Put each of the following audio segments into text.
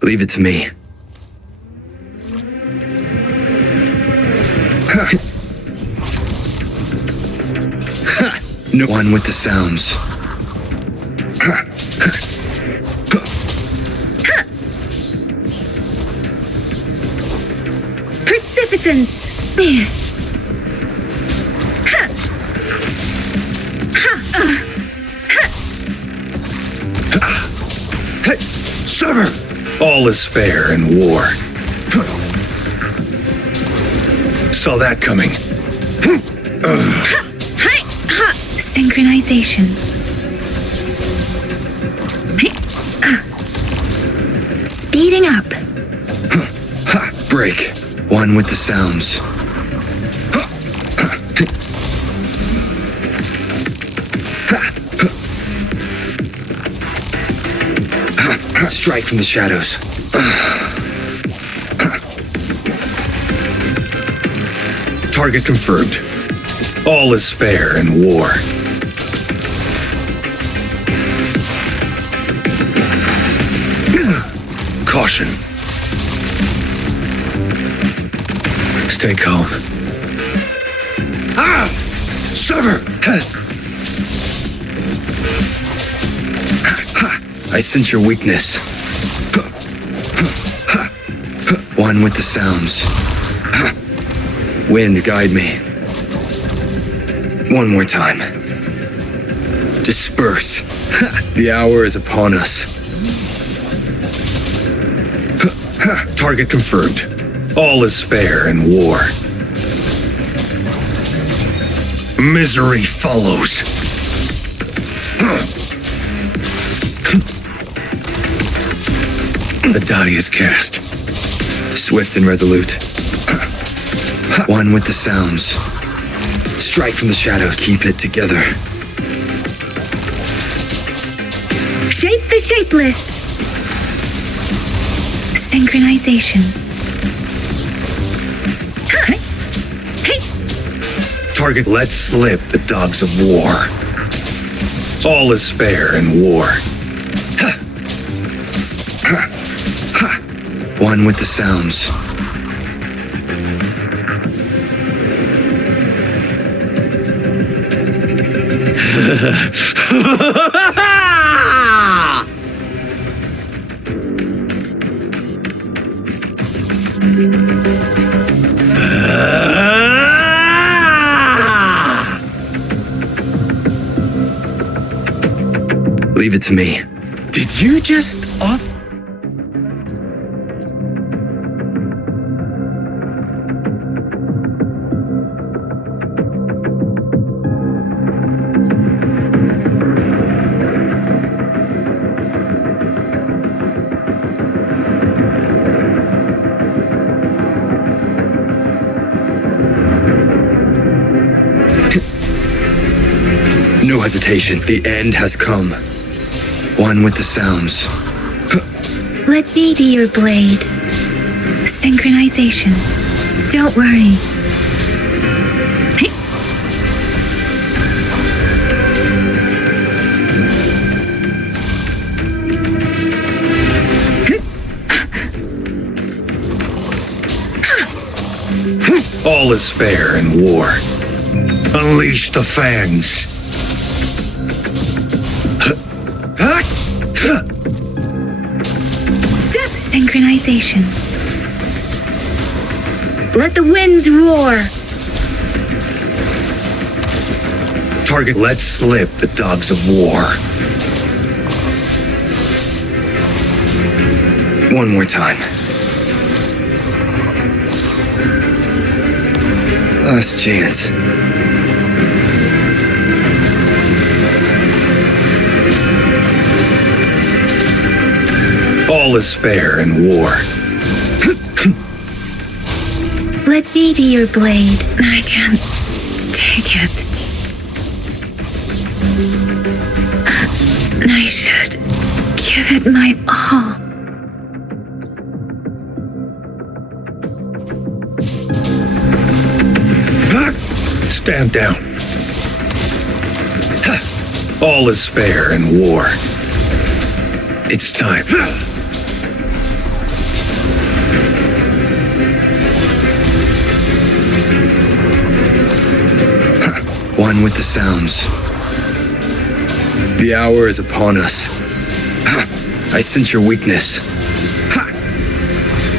Leave it to me. No one with the sounds. Precipitants! Hey, Sever! All is fair in war. Saw that coming. Synchronization. Speeding up. Break. One with the sounds. Strike from the shadows. Target confirmed. All is fair in war. Caution. Stay calm. Ah! Sever! I sense your weakness. One with the sounds. Wind, guide me. One more time. Disperse. The hour is upon us. Target confirmed. All is fair in war. Misery follows. The die is cast. Swift and resolute. One with the sounds. Strike from the shadows. Keep it together. Shape the shapeless. Synchronization. Target let slip the dogs of war. All is fair in war. One with the sounds. Leave it to me. Did you just up? No hesitation. The end has come. One with the sounds. Let me be your blade. Synchronization. Don't worry. All is fair in war. Unleash the fangs. Synchronization. Let the winds roar. Target let slip the dogs of war. One more time. Last chance. All is fair in war. Let me be your blade. I can't take it. I should give it my all. Stand down. All is fair in war. It's time. one with the sounds. The hour is upon us. I sense your weakness.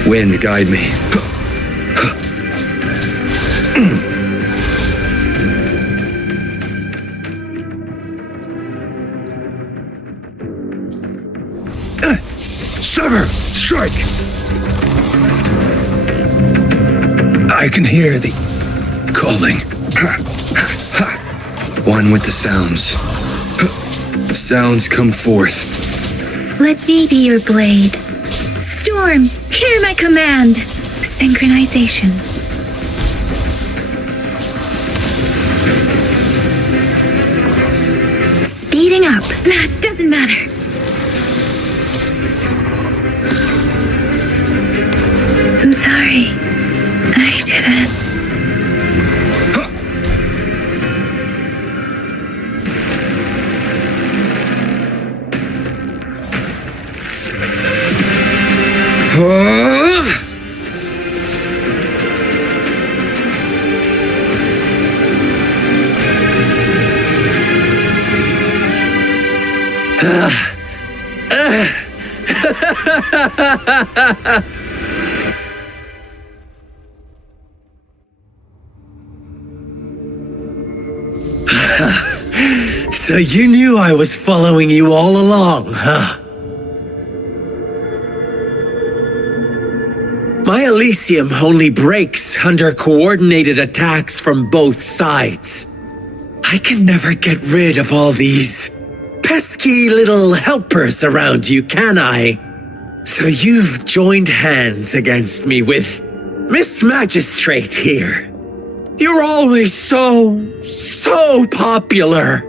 Wind, guide me. Sever! Strike! I can hear the calling. One with the sounds. Sounds come forth. Let me be your blade. Storm, hear my command. Synchronization. Speeding up. Doesn't matter. I'm sorry. I didn't. So you knew I was following you all along, huh? My Elysium only breaks under coordinated attacks from both sides. I can never get rid of all these pesky little helpers around you, can I? So you've joined hands against me with Miss Magistrate here. You're always so popular.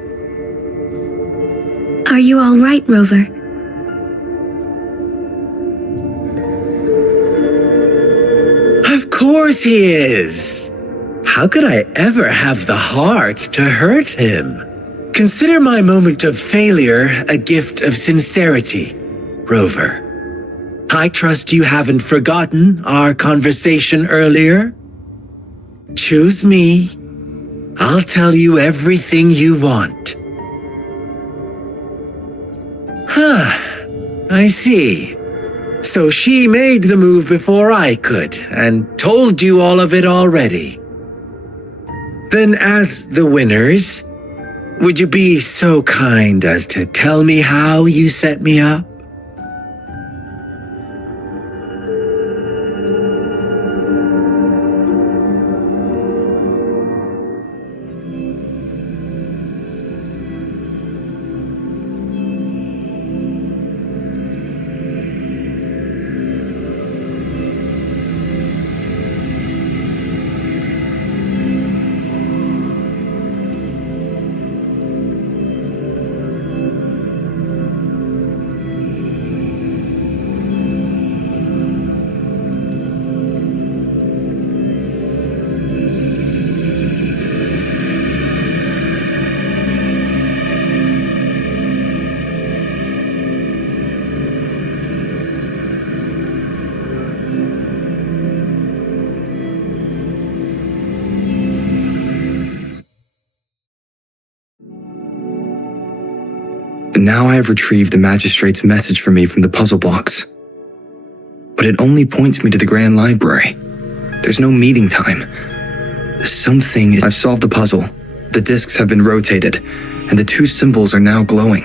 Are you all right, Rover? Of course he is. How could I ever have the heart to hurt him? Consider my moment of failure a gift of sincerity, Rover. I trust you haven't forgotten our conversation earlier. Choose me. I'll tell you everything you want. I see. So she made the move before I could, and told you all of it already. Then as the winners, would you be so kind as to tell me how you set me up? Now I have retrieved the magistrate's message for me from the puzzle box. But it only points me to the Grand Library. There's no meeting time. I've solved the puzzle. The discs have been rotated, and the two symbols are now glowing.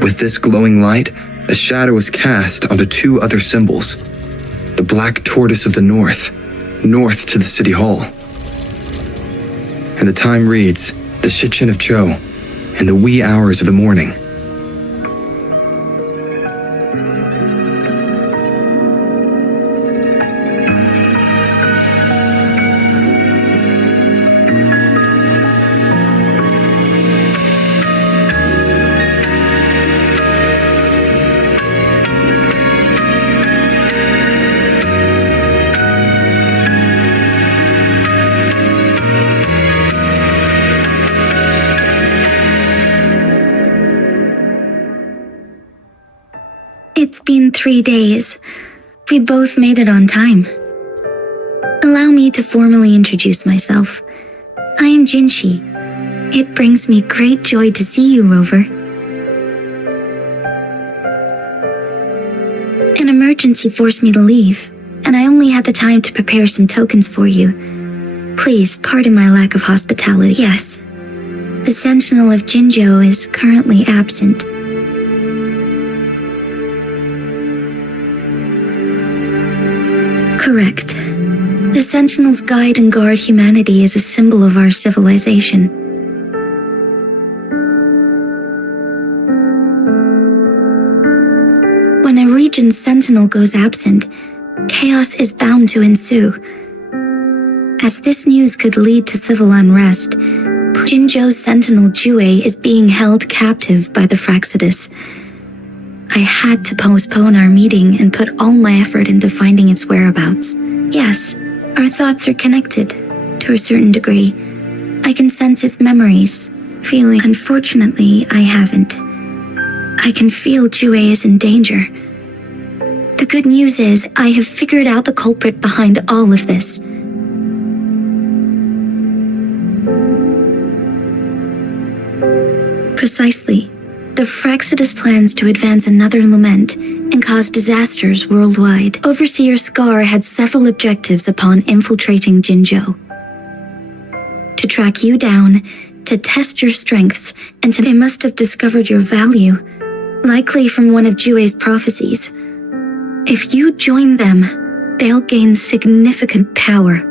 With this glowing light, a shadow is cast onto two other symbols. The black tortoise of the north to the city hall. And the time reads, the Shichin of Cho, in the wee hours of the morning. It's been 3 days. We both made it on time. Allow me to formally introduce myself. I am Jinshi. It brings me great joy to see you, Rover. An emergency forced me to leave, and I only had the time to prepare some tokens for you. Please, pardon my lack of hospitality. Yes, the Sentinel of Jinzhou is currently absent. Correct. The Sentinels guide and guard humanity as a symbol of our civilization. When a region's sentinel goes absent, chaos is bound to ensue. As this news could lead to civil unrest, Jinzhou's sentinel Jue is being held captive by the Fraxidus. I had to postpone our meeting and put all my effort into finding its whereabouts. Yes, our thoughts are connected, to a certain degree. I can sense his memories, feeling. Unfortunately, I haven't. I can feel Jue is in danger. The good news is, I have figured out the culprit behind all of this. Precisely. The Fraxidus plans to advance another lament and cause disasters worldwide. Overseer Scar had several objectives upon infiltrating Jinzhou. To track you down, to test your strengths, and they must have discovered your value, likely from one of Jue's prophecies. If you join them, they'll gain significant power.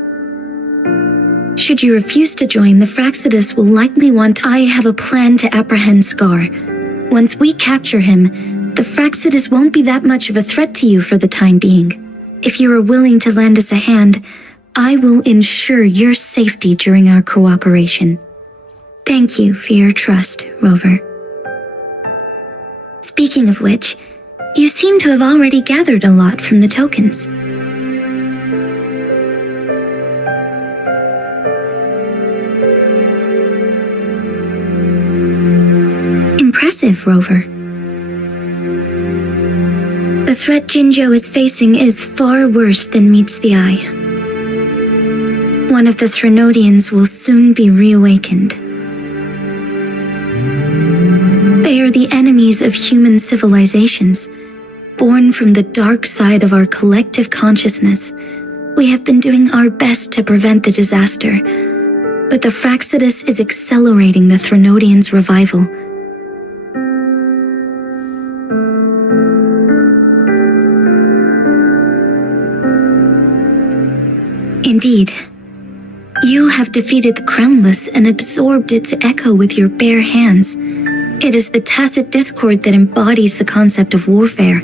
Should you refuse to join, the Fraxidus will likely want. I have a plan to apprehend Scar. Once we capture him, the Fraxidus won't be that much of a threat to you for the time being. If you are willing to lend us a hand, I will ensure your safety during our cooperation. Thank you for your trust, Rover. Speaking of which, you seem to have already gathered a lot from the tokens. Impressive, Rover. The threat Jinzhou is facing is far worse than meets the eye. One of the Threnodians will soon be reawakened. They are the enemies of human civilizations, born from the dark side of our collective consciousness. We have been doing our best to prevent the disaster, but the Fraxidus is accelerating the Threnodians' revival. Indeed, you have defeated the Crownless and absorbed its echo with your bare hands. It is the tacit discord that embodies the concept of warfare.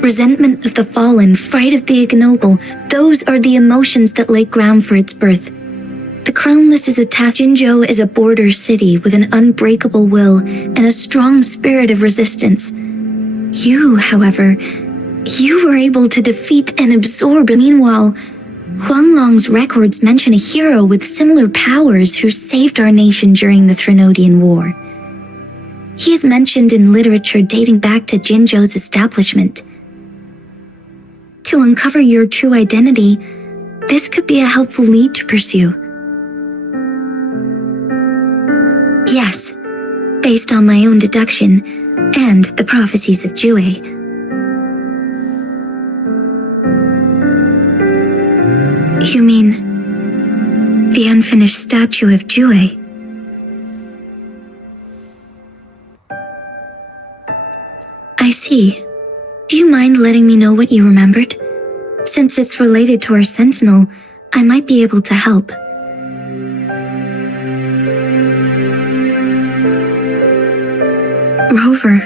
Resentment of the fallen, fright of the ignoble, those are the emotions that lay ground for its birth. The Crownless is a task. Jinzhou is a border city with an unbreakable will and a strong spirit of resistance. You, however, you were able to defeat and absorb. Meanwhile, Huanglong's records mention a hero with similar powers who saved our nation during the Threnodian War. He is mentioned in literature dating back to Jinzhou's establishment. To uncover your true identity, this could be a helpful lead to pursue. Yes, based on my own deduction and the prophecies of Jue. You mean the unfinished statue of Jue? I see. Do you mind letting me know what you remembered? Since it's related to our sentinel, I might be able to help. Rover,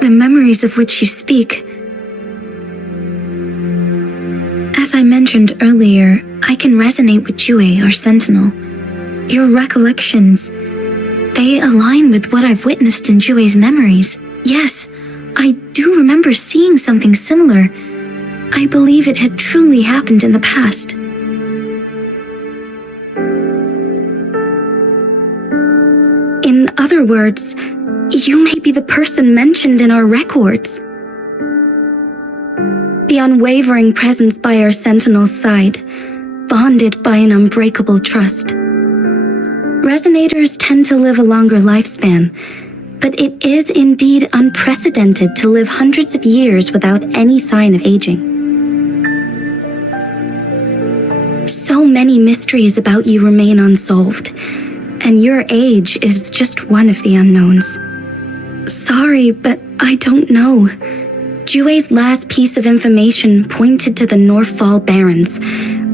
the memories of which you speak. As I mentioned earlier, I can resonate with Jue, our sentinel. Your recollections, they align with what I've witnessed in Jue's memories. Yes, I do remember seeing something similar. I believe it had truly happened in the past. In other words, you may be the person mentioned in our records. The unwavering presence by our sentinel's side, bonded by an unbreakable trust. Resonators tend to live a longer lifespan, but it is indeed unprecedented to live hundreds of years without any sign of aging. So many mysteries about you remain unsolved, and your age is just one of the unknowns. Sorry, but I don't know. Jue's last piece of information pointed to the Northfall Barrens,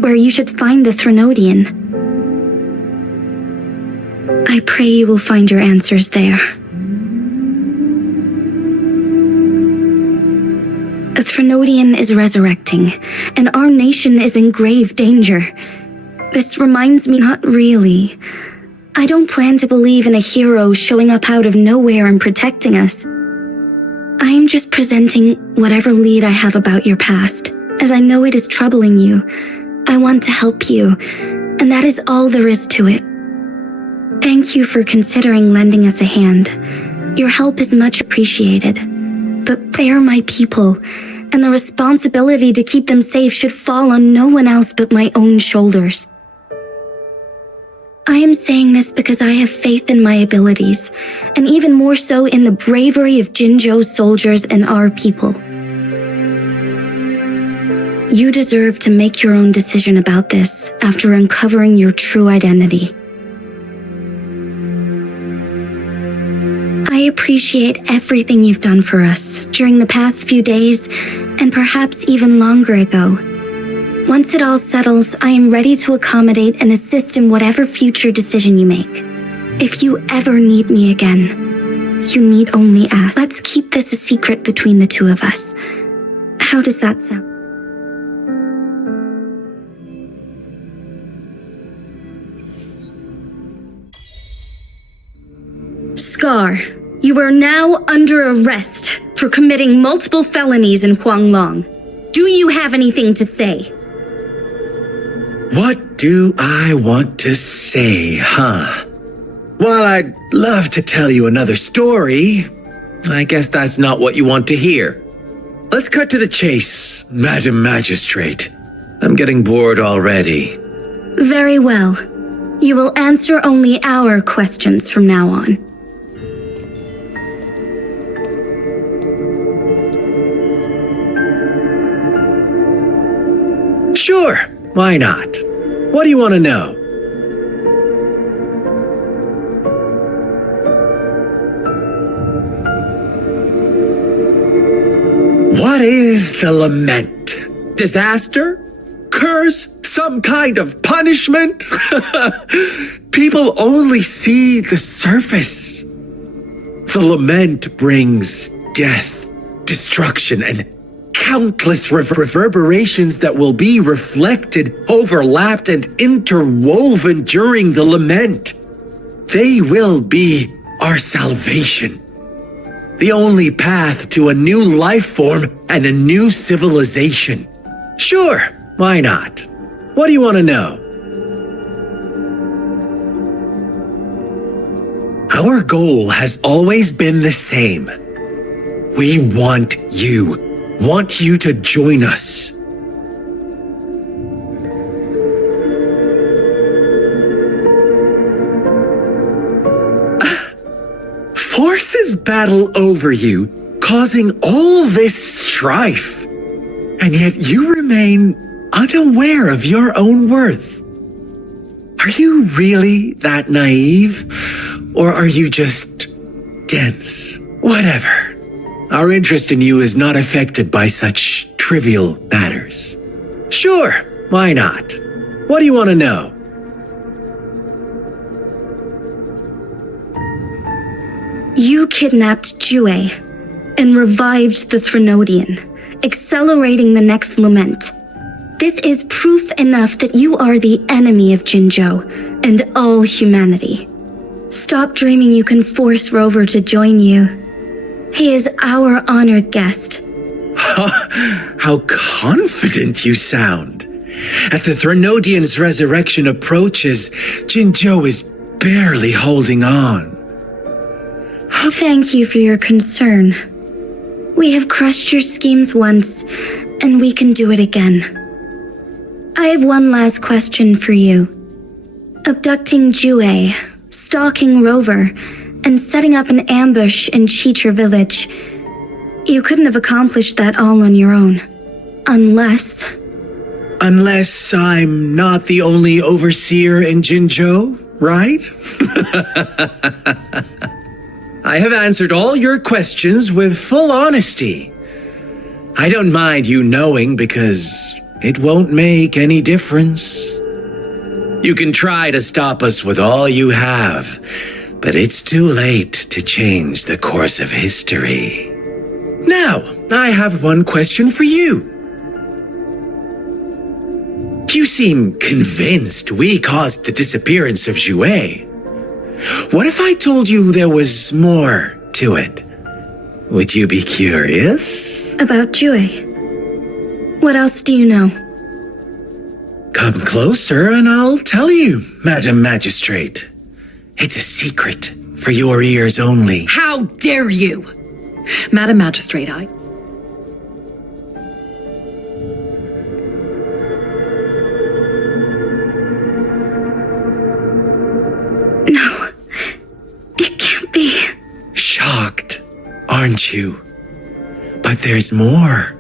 where you should find the Threnodian. I pray you will find your answers there. A Threnodian is resurrecting, and our nation is in grave danger. This reminds me, not really. I don't plan to believe in a hero showing up out of nowhere and protecting us. I am just presenting whatever lead I have about your past, as I know it is troubling you. I want to help you, and that is all there is to it. Thank you for considering lending us a hand. Your help is much appreciated. But they are my people, and the responsibility to keep them safe should fall on no one else but my own shoulders. I am saying this because I have faith in my abilities, and even more so in the bravery of Jinzhou's soldiers and our people. You deserve to make your own decision about this after uncovering your true identity. I appreciate everything you've done for us during the past few days, and perhaps even longer ago. Once it all settles, I am ready to accommodate and assist in whatever future decision you make. If you ever need me again, you need only ask. Let's keep this a secret between the two of us. How does that sound? Scar, you are now under arrest for committing multiple felonies in Huanglong. Do you have anything to say? What do I want to say, huh? While I'd love to tell you another story, I guess that's not what you want to hear. Let's cut to the chase, Madam Magistrate. I'm getting bored already. Very well. You will answer only our questions from now on. Sure, why not? What do you want to know? What is the lament? Disaster? Curse? Some kind of punishment? People only see the surface. The lament brings death, destruction, and countless reverberations that will be reflected, overlapped, and interwoven during the lament. They will be our salvation. The only path to a new life form and a new civilization. Sure, why not? What do you want to know? Our goal has always been the same. We want you to join us. Forces battle over you, causing all this strife, and yet you remain unaware of your own worth. Are you really that naive, or are you just dense? Whatever. Our interest in you is not affected by such trivial matters. Sure, why not? What do you want to know? You kidnapped Jue and revived the Threnodian, accelerating the next lament. This is proof enough that you are the enemy of Jinzhou and all humanity. Stop dreaming you can force Rover to join you. He is our honored guest. How confident you sound. As the Threnodian's resurrection approaches, Jinzhou is barely holding on. Thank you for your concern. We have crushed your schemes once, and we can do it again. I have one last question for you. Abducting Jue, stalking Rover, and setting up an ambush in Cheecher Village. You couldn't have accomplished that all on your own. Unless I'm not the only overseer in Jinzhou, right? I have answered all your questions with full honesty. I don't mind you knowing because it won't make any difference. You can try to stop us with all you have, but it's too late to change the course of history. Now, I have one question for you. You seem convinced we caused the disappearance of Jue. What if I told you there was more to it? Would you be curious? About Jue. What else do you know? Come closer and I'll tell you, Madam Magistrate. It's a secret for your ears only. How dare you! Madam Magistrate, No, it can't be. Shocked, aren't you? But there's more.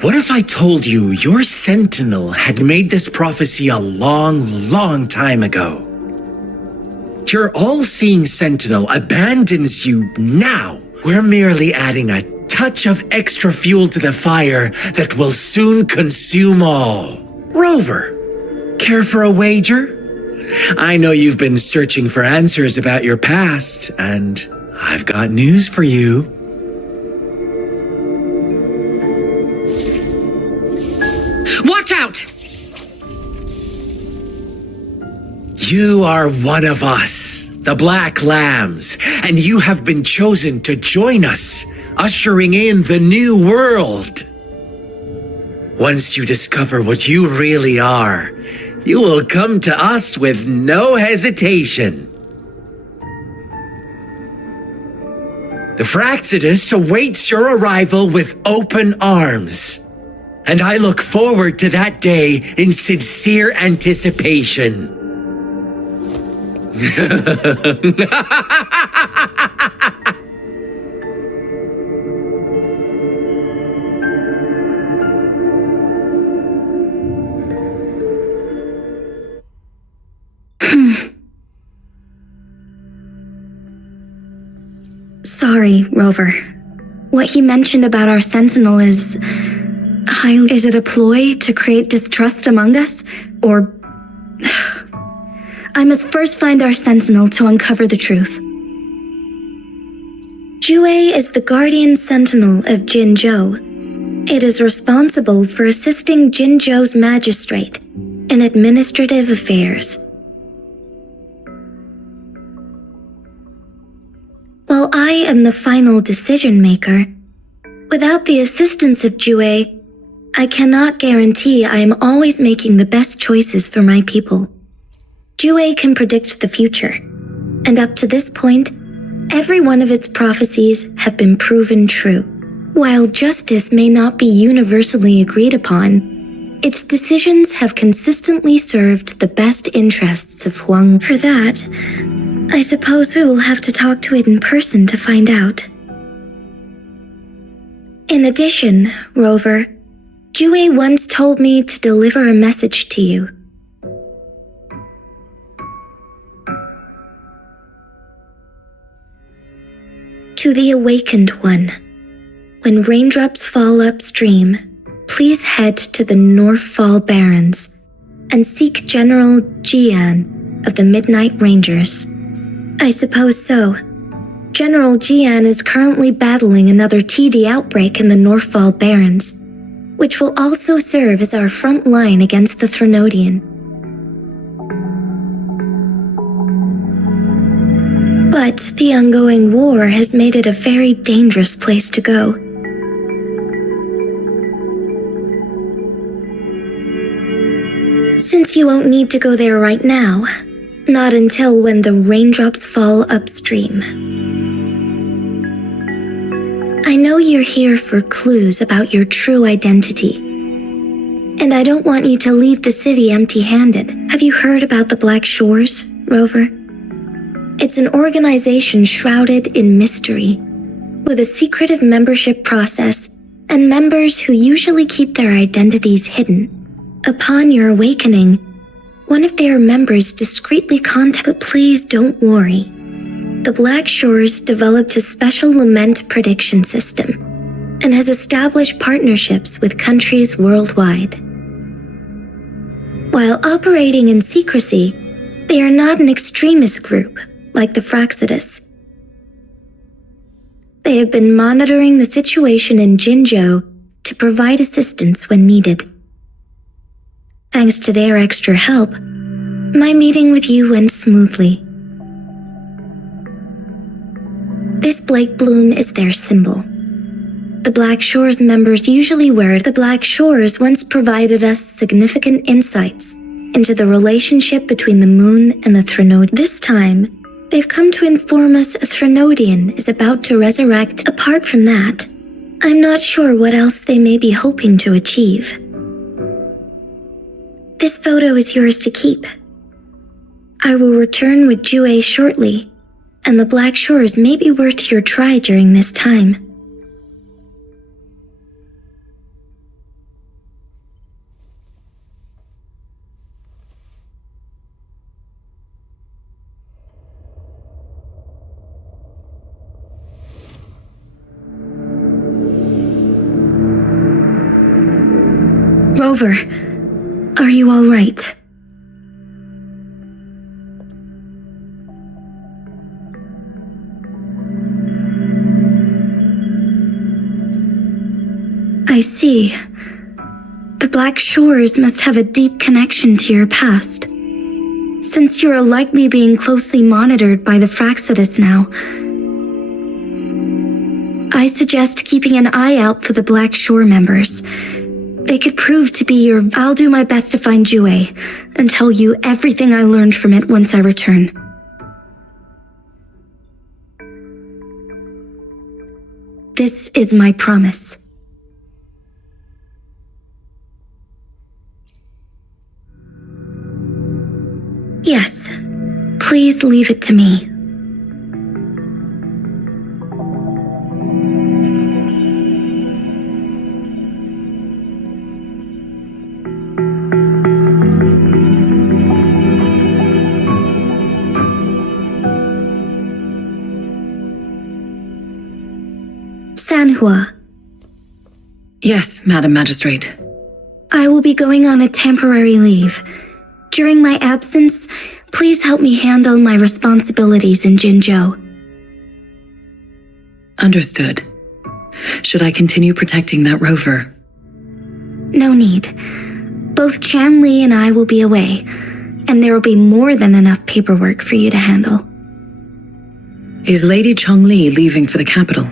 What if I told you your sentinel had made this prophecy a long, long time ago? Your all-seeing sentinel abandons you now. We're merely adding a touch of extra fuel to the fire that will soon consume all. Rover, care for a wager? I know you've been searching for answers about your past, and I've got news for you. Watch out! You are one of us, the Black Lambs, and you have been chosen to join us, ushering in the new world. Once you discover what you really are, you will come to us with no hesitation. The Fraxidus awaits your arrival with open arms, and I look forward to that day in sincere anticipation. Sorry, Rover. What he mentioned about our sentinel is it a ploy to create distrust among us? Or... I must first find our sentinel to uncover the truth. Jue is the guardian sentinel of Jinzhou. It is responsible for assisting Jinzhou's magistrate in administrative affairs. While I am the final decision maker, without the assistance of Jue, I cannot guarantee I am always making the best choices for my people. Jue can predict the future, and up to this point, every one of its prophecies have been proven true. While justice may not be universally agreed upon, its decisions have consistently served the best interests of Huang. For that, I suppose we will have to talk to it in person to find out. In addition, Rover, Jue once told me to deliver a message to you. To the Awakened One, when raindrops fall upstream, please head to the Northfall Barrens and seek General Jian of the Midnight Rangers. I suppose so. General Jian is currently battling another TD outbreak in the Northfall Barrens, which will also serve as our front line against the Threnodian. But the ongoing war has made it a very dangerous place to go. Since you won't need to go there right now, not until when the raindrops fall upstream. I know you're here for clues about your true identity. And I don't want you to leave the city empty-handed. Have you heard about the Black Shores, Rover? It's an organization shrouded in mystery, with a secretive membership process and members who usually keep their identities hidden. Upon your awakening, one of their members discreetly contacted, but please don't worry. The Black Shores developed a special lament prediction system and has established partnerships with countries worldwide. While operating in secrecy, they are not an extremist group like the Fraxidus. They have been monitoring the situation in Jinzhou to provide assistance when needed. Thanks to their extra help, my meeting with you went smoothly. This Blake Bloom is their symbol. The Black Shores members usually wear it. The Black Shores once provided us significant insights into the relationship between the moon and the Threnodian. This time, they've come to inform us a Threnodian is about to resurrect. Apart from that, I'm not sure what else they may be hoping to achieve. This photo is yours to keep. I will return with Jue shortly, and the Black Shores may be worth your try during this time. Rover, are you all right? I see. The Black Shores must have a deep connection to your past. Since you are likely being closely monitored by the Fraxidus now, I suggest keeping an eye out for the Black Shore members. They could prove to be your... I'll do my best to find Jue and tell you everything I learned from it once I return. This is my promise. Yes, please leave it to me. Sanhua. Yes, Madam Magistrate. I will be going on a temporary leave. During my absence, please help me handle my responsibilities in Jinzhou. Understood. Should I continue protecting that rover? No need. Both Chan Li and I will be away, and there will be more than enough paperwork for you to handle. Is Lady Chong Li leaving for the capital?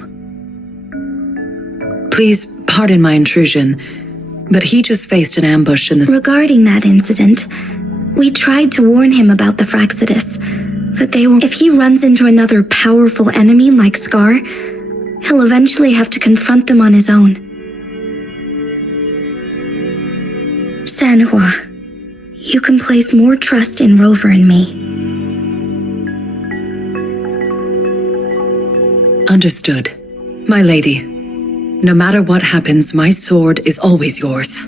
Please pardon my intrusion, but he just faced an ambush in the... Regarding that incident, we tried to warn him about the Fraxidus, but they won't. If he runs into another powerful enemy like Scar, he'll eventually have to confront them on his own. Sanhua, you can place more trust in Rover and me. Understood. My lady, no matter what happens, my sword is always yours.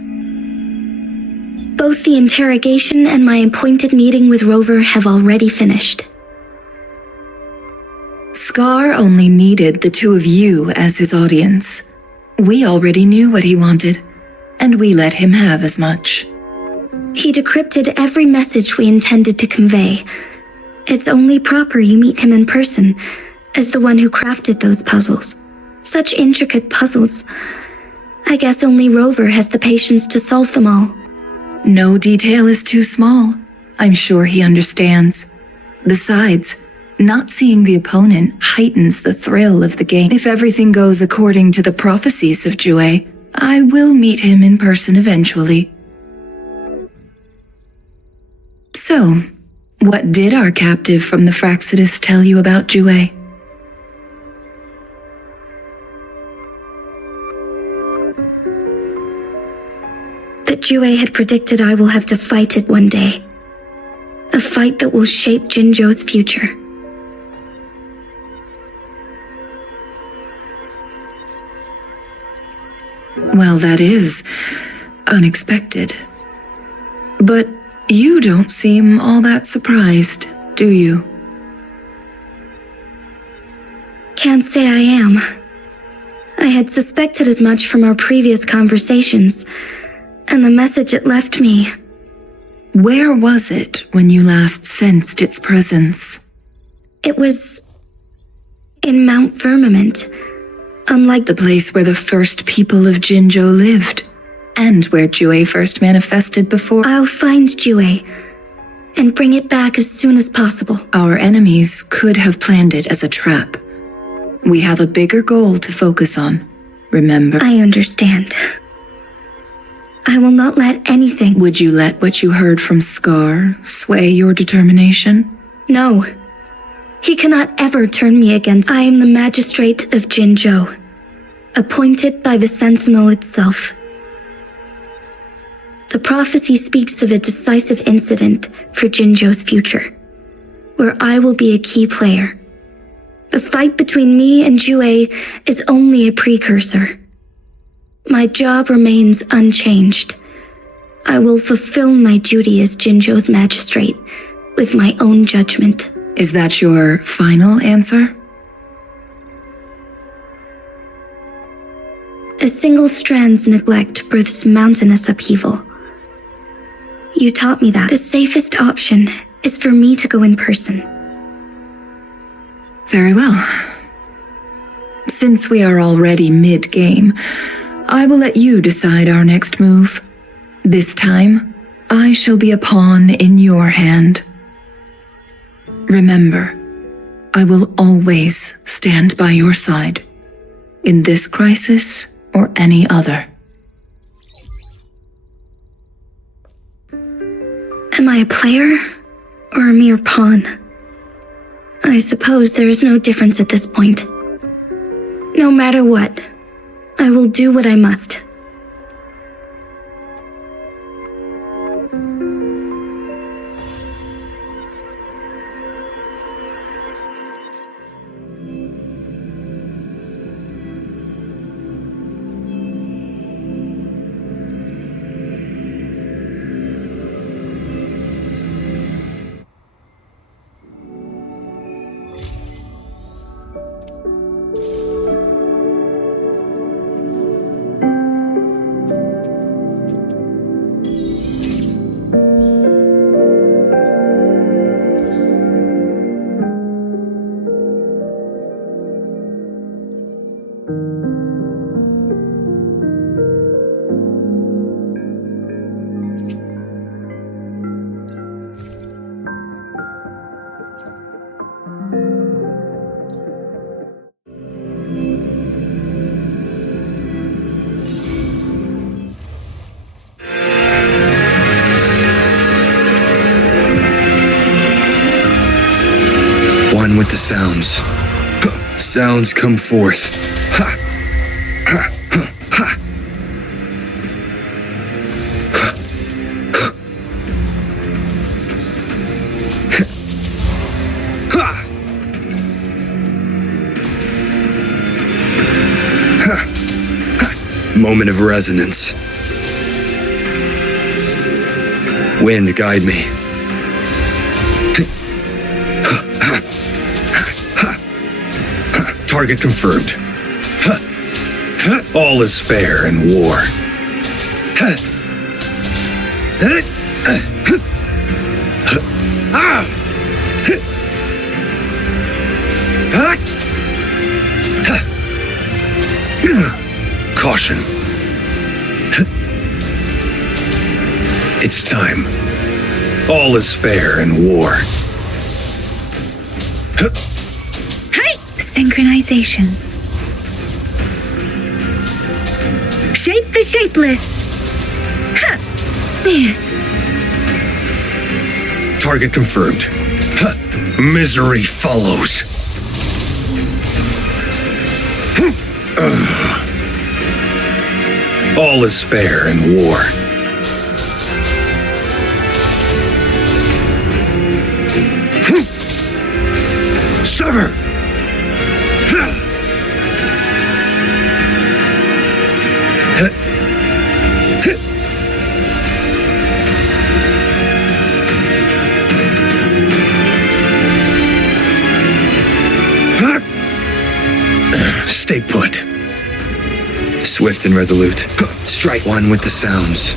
Both the interrogation and my appointed meeting with Rover have already finished. Scar only needed the two of you as his audience. We already knew what he wanted, and we let him have as much. He decrypted every message we intended to convey. It's only proper you meet him in person, as the one who crafted those puzzles. Such intricate puzzles. I guess only Rover has the patience to solve them all. No detail is too small. I'm sure he understands. Besides, not seeing the opponent heightens the thrill of the game. If everything goes according to the prophecies of Jue, I will meet him in person eventually. So, what did our captive from the Fraxidus tell you about Jue? That Jue had predicted I will have to fight it one day. A fight that will shape Jinzhou's future. Well, that is unexpected. But you don't seem all that surprised, do you? Can't say I am. I had suspected as much from our previous conversations, and the message it left me. Where was it when you last sensed its presence? It was in Mount Firmament, unlike The place where the first people of Jinzhou lived, and where Jue first manifested before. I'll find Jue and bring it back as soon as possible. Our enemies could have planned it as a trap. We have a bigger goal to focus on, remember? I understand. I will not let anything. Would you let what you heard from Scar sway your determination? No. He cannot ever turn me against. I am the magistrate of Jinzhou, appointed by the Sentinel itself. The prophecy speaks of a decisive incident for Jinzhou's future, where I will be a key player. The fight between me and Jue is only a precursor. My job remains unchanged. I will fulfill my duty as Jinzhou's magistrate with my own judgment. Is that your final answer? A single strand's neglect births mountainous upheaval. You taught me that. The safest option is for me to go in person. Very well. Since we are already mid-game, I will let you decide our next move. This time, I shall be a pawn in your hand. Remember, I will always stand by your side, in this crisis or any other. Am I a player or a mere pawn? I suppose there is no difference at this point. No matter what, I will do what I must. One with the sounds. Sounds come forth. Ha! Ha! Ha! Ha! Ha! Ha! Moment of resonance. Wind, guide me. Target confirmed. All is fair in war. Caution. It's time. All is fair in war. Synchronization. Shape the shapeless. Ha! Target confirmed. Misery follows. All is fair in war. Sever! Stay put. Swift and resolute. Strike one with the sounds.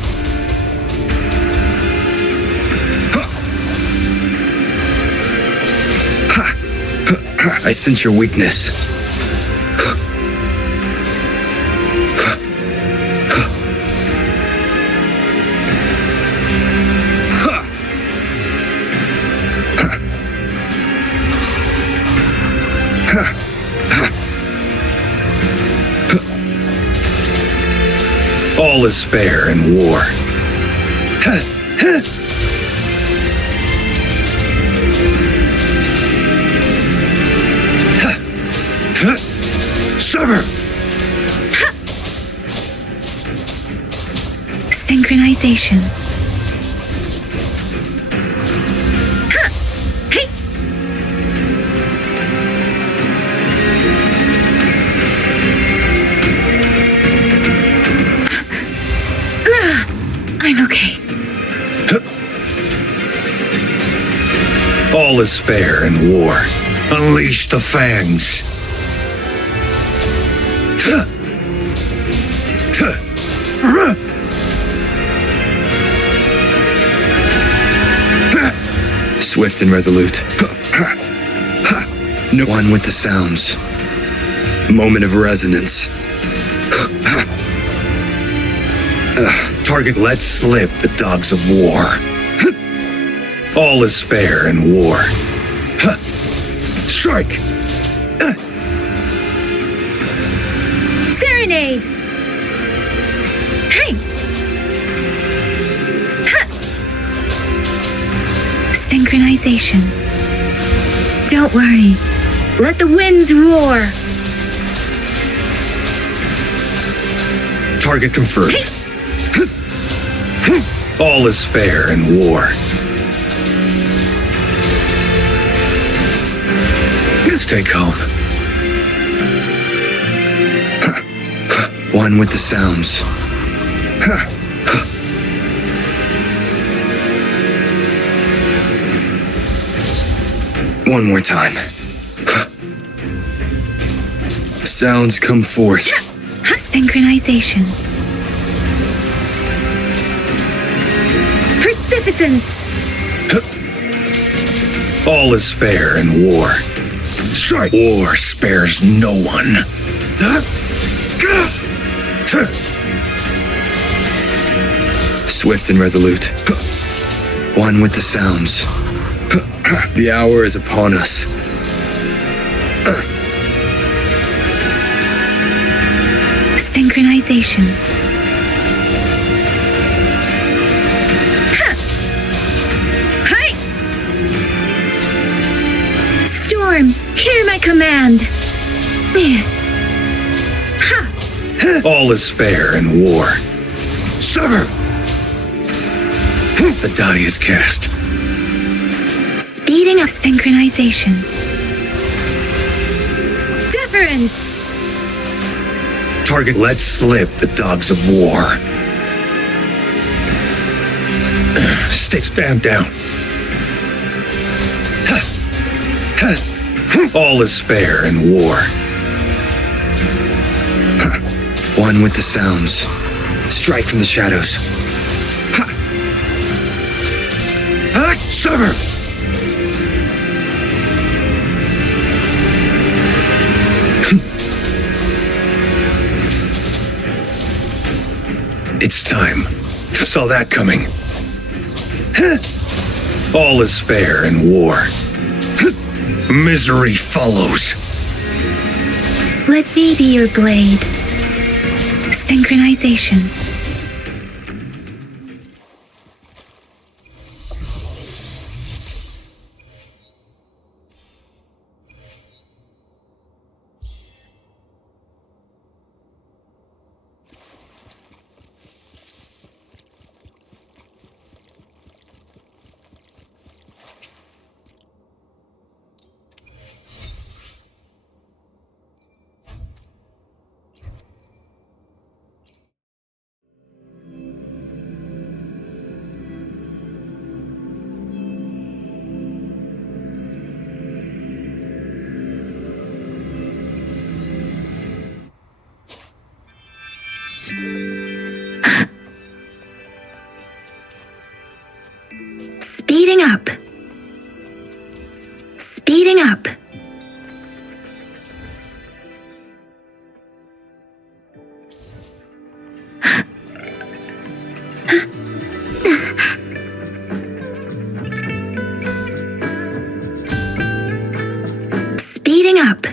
I sense your weakness. All is fair in war. Sever! Synchronization. I'm okay. All is fair in war. Unleash the fangs. Swift and resolute. No one with the sounds. Moment of resonance. Target, let slip the dogs of war. All is fair in war. Strike! Serenade! Hey! Ha! Synchronization. Don't worry. Let the winds roar. Target confirmed. All is fair in war. Stay calm. One with the sounds. One more time. Sounds come forth. Synchronization. Precipitance. All is fair in war. Strike! War spares no one. Swift and resolute. One with the sounds. The hour is upon us. Synchronization. Hi! Storm, hear my command. All is fair in war. Sever! The die is cast. Speeding up synchronization. Deference. Target, let slip the dogs of war. Stand down. All is fair in war. One with the sounds. Strike from the shadows. Sever! It's time. Saw that coming. All is fair in war. Misery follows. Let me be your blade. Synchronization. Speeding up. Speeding up. Speeding up.